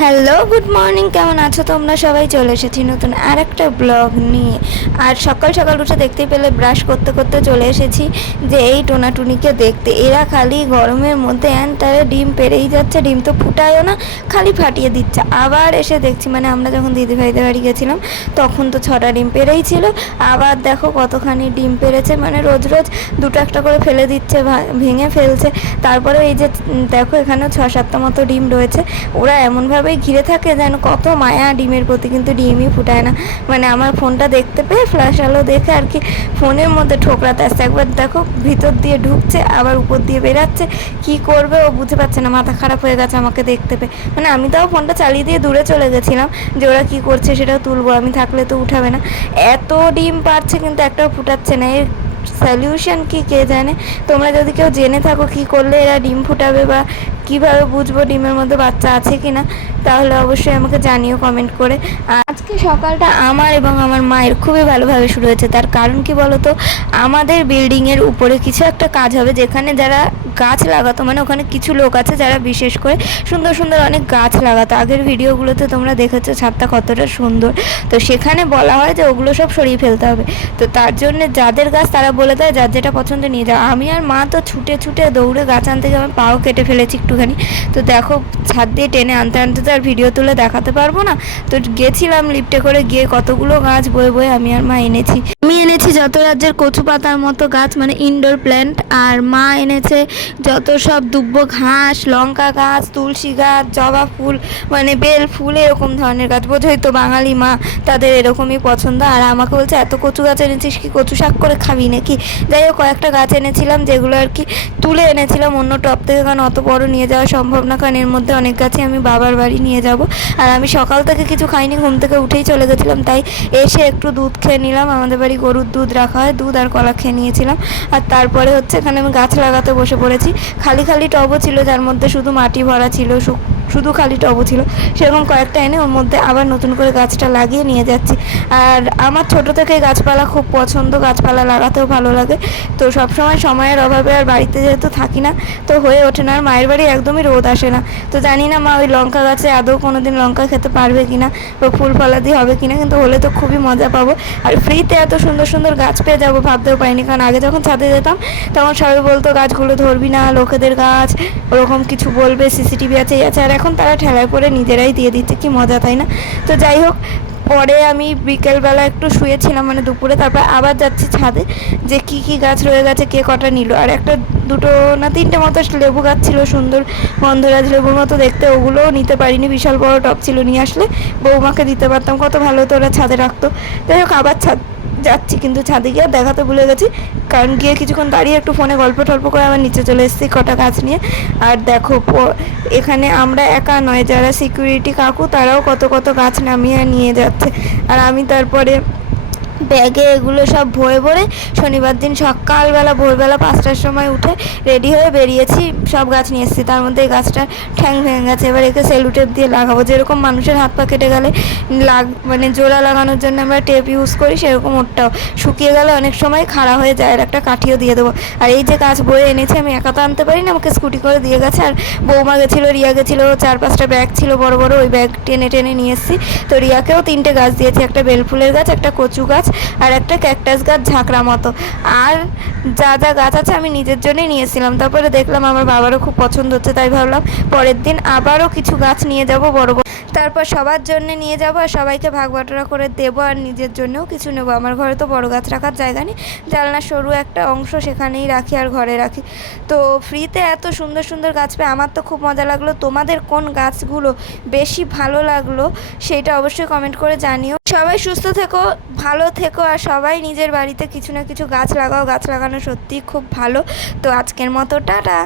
Hello, good morning. কেমন আছো তোমরা সবাই? চলে এসেছি নতুন আর একটা ব্লগ নিয়ে। আর সকাল সকাল উঠে দেখতেই পেলে ব্রাশ করতে করতে চলে এসেছি যে এই টোনাটুনিকে দেখতে। এরা খালি গরমের মধ্যে তারা ডিম পেড়েই যাচ্ছে, ডিম তো ফুটায়ও না, খালি ফাটিয়ে দিচ্ছে। আবার এসে দেখছি, মানে আমরা যখন দিদিভাইদের বাড়ি গেছিলাম তখন তো 6টা ডিম পেড়েই ছিল, আবার দেখো কতখানি ডিম পেড়েছে। মানে রোজ রোজ দুটো একটা করে ফেলে দিচ্ছে, ভেঙে ফেলছে। তারপরে এই যে দেখো এখানেও 6-7টা মতো ডিম রয়েছে। ওরা এমনভাবে ঘিরে থাকে যেন কত মায়া ডিমের প্রতি, কিন্তু ডিমই ফুটায় না। মানে আমার ফোনটা দেখতে পেয়ে ফ্ল্যাশ আলো দেখে আর কি ফোনের মধ্যে ঠোকরাতে আসছে। একবার দেখো ভিতর দিয়ে ঢুকছে, আবার উপর দিয়ে বেরাচ্ছে। কি করবে ও বুঝতে পারছে না, মাথা খারাপ হয়ে গেছে আমাকে দেখতে পেয়ে। মানে আমি তাও ফোনটা চালিয়ে দিয়ে দূরে চলে গেছিলাম যে ওরা কী করছে সেটাও তুলবো, আমি থাকলে তো উঠাবে না। এত ডিম পারছে কিন্তু একটাও ফুটাচ্ছে না। এর সলিউশন কি কে জানে? তোমরা যদি কেউ জেনে থাকো কি করলে এরা ডিম ফুটাবে বা কীভাবে বুঝবো ডিমের মধ্যে বাচ্চা আছে কি না, তাহলে অবশ্যই আমাকে জানিও কমেন্ট করে। আজকে সকালটা আমার এবং আমার মায়ের খুবই ভালোভাবে শুরু হয়েছে। তার কারণ কি বলো তো, আমাদের বিল্ডিংয়ের উপরে কিছু একটা কাজ হবে, যেখানে যারা গাছ লাগাতো, মানে ওখানে কিছু লোক আছে যারা বিশেষ করে সুন্দর সুন্দর অনেক গাছ লাগাতো। আগের ভিডিওগুলোতে তোমরা দেখেছো ছাদটা কতটা সুন্দর। তো সেখানে বলা হয় যে ওগুলো সব সরিয়ে ফেলতে হবে। তো তার জন্য যাদের গাছ তারা বলে দেয় যার যেটা পছন্দ নিয়ে যাও। আমি আর মা তো ছুটে ছুটে দৌড়ে গাছ আনতে গিয়ে আমার পাও কেটে ফেলেছি একটুখানি। তো দেখো ছাদ দিয়ে টেনে আনতে আনতে তো আর ভিডিও তুলে দেখাতে পারবো না। তো গেছিলাম লিফটে করে, গিয়ে কতগুলো গাছ বয়ে বয়ে আমি আর মা এনেছি। আমি এনেছি যত রাজ্যের কচু পাতার মতো গাছ, মানে ইনডোর প্ল্যান্ট। আর মা এনেছে যত সব দুব্ব ঘাস, লঙ্কা গাছ, তুলসী গাছ, জবা ফুল, মানে বেল ফুল, এরকম ধরনের গাছ। বোঝোই তো বাঙালি মা, তাদের এরকমই পছন্দ। আর আমাকে বলছে এত কচু গাছ এনেছিস কি কচু শাক করে খাবি নাকি? যাই হোক কয়েকটা গাছ এনেছিলাম, যেগুলো আর কি তুলে এনেছিলাম অন্য টব থেকে, কারণ অত বড় নিয়ে যাওয়া সম্ভব না, কারণ এর মধ্যে অনেক গাছই আমি বাবার বাড়ি নিয়ে যাব। আর আমি সকাল থেকে কিছু খাইনি, ঘুম থেকে উঠেই চলে গেছিলাম, তাই এসে একটু দুধ খেয়ে নিলাম। আমাদের বাড়ি গরুর দুধ রাখা হয়, দুধ আর কলা খেয়ে নিয়েছিলাম। আর তারপরে হচ্ছে এখানে আমি গাছ লাগাতে বসে পড়েছি। খালি খালি টবও ছিল যার মধ্যে শুধু মাটি ভরা ছিল, শুধু খালি টবও ছিল, সেরকম কয়েকটা এনে ওর মধ্যে আবার নতুন করে গাছটা লাগিয়ে নিয়ে যাচ্ছি। আর আমার ছোটো থেকে গাছপালা খুব পছন্দ, গাছপালা লাগাতেও ভালো লাগে। তো সবসময় সময়ের অভাবে আর বাড়িতে যেহেতু থাকি না, তো হয়ে ওঠে না। আর মায়ের বাড়ি একদমই রোদ আসে না, তো জানি না মা ওই লঙ্কা গাছে আদৌ কোনো দিন লঙ্কা খেতে পারবে কি না, বা ফুল ফলাদি হবে কি না, কিন্তু হলে তো খুবই মজা পাবো। আর ফ্রিতে এত সুন্দর সুন্দর গাছ পেয়ে যাবো ভাবতেও পারিনি, কারণ আগে যখন ছাদে যেতাম তখন সবাই বলতো গাছগুলো ধরবি না, লোকেদের গাছ, ওরকম কিছু বলবে, সিসিটিভি আছে এই আছে। আর এখন তারা ঠেলায় পড়ে নিজেরাই দিয়ে দিচ্ছে, কি মজা তাই না? তো যাই হোক, পরে আমি বিকেলবেলা একটু শুয়েছিলাম, মানে দুপুরে, তারপর আবার যাচ্ছি ছাদে যে কি কি গাছ রয়ে গেছে, কে কটা নিল। আর একটা দুটো না তিনটে মতো লেবু গাছ ছিল, সুন্দর গন্ধরাজ লেবুর মতো দেখতে, ওগুলোও নিতে পারিনি, বিশাল বড় টব ছিল, নিয়ে আসলে বৌমাকে দিতে পারতাম, কত ভালো হতো, ওরা ছাদে রাখতো। যাই হোক আবার ছাদ যাচ্ছি, কিন্তু ছাদে গিয়ে দেখাতে ভুলে গেছি, কারণ গিয়ে কিছুক্ষণ দাঁড়িয়ে একটু ফোনে গল্প টল্প করে আবার নিচে চলে এসেছি কটা গাছ নিয়ে। আর দেখো এখানে আমরা একা নয়, যারা সিকিউরিটি কাকু তারাও কত কত গাছ নামিয়ে নিয়ে যাচ্ছে। আর আমি তারপরে ব্যাগে এগুলো সব ভরে ভরে শনিবার দিন সকালবেলা ভোরবেলা 5টার সময় উঠে রেডি হয়ে বেরিয়েছি, সব গাছ নিয়ে এসেছি। তার মধ্যে এই গাছটা ঠ্যাং ভেঙে গেছে, এবার একে সেলু টেপ দিয়ে লাগাবো। যেরকম মানুষের হাত পা কেটে গেলে মানে জোড়া লাগানোর জন্য আমরা টেপ ইউজ করি, সেরকম ওরটাও শুকিয়ে গেলে অনেক সময় খাড়া হয়ে যায়, আর একটা কাঠিও দিয়ে দেবো। আর এই যে গাছ বয়ে এনেছি, আমি একা তো আনতে পারি না, আমাকে স্কুটি করে দিয়ে গেছে। আর বৌমা গেছিলো, রিয়া গেছিলো, 4-5টা ব্যাগ ছিল বড় বড়, ওই ব্যাগ টেনে টেনে নিয়ে এসেছি। তো রিয়াকেও 3টে গাছ দিয়েছি, একটা বেলফুলের গাছ, একটা কচু গাছ, আর একটা ক্যাকটাস গাছ ঝাঁকড়া মতো। আর যা যা গাছ আছে আমি নিজের জন্যই নিয়েছিলাম। তারপরে দেখলাম আমার বাবারও খুব পছন্দ হচ্ছে, তাই ভাবলাম পরের দিন আবারও কিছু গাছ নিয়ে যাব বড় বড়, তারপর সবার জন্য নিয়ে যাব, আর সবাইকে ভাগ বাটোয়ারা করে দেবো, আর নিজের জন্যও কিছু নেবো। আমার ঘরে তো বড় গাছ রাখার জায়গা নেই, জানলার সরু একটা অংশ সেখানেই রাখি আর ঘরে রাখি। তো ফ্রিতে এত সুন্দর সুন্দর গাছ পেয়ে আমার তো খুব মজা লাগলো। তোমাদের কোন গাছগুলো বেশি ভালো লাগলো সেটা অবশ্যই কমেন্ট করে জানিও। সবাই সুস্থ থেকো, ভালো থেকো, আর সবাই নিজের বাড়িতে কিছু না কিছু গাছ লাগাও, গাছ লাগানো সত্যিই খুব ভালো। তো আজকের মতো টাটা।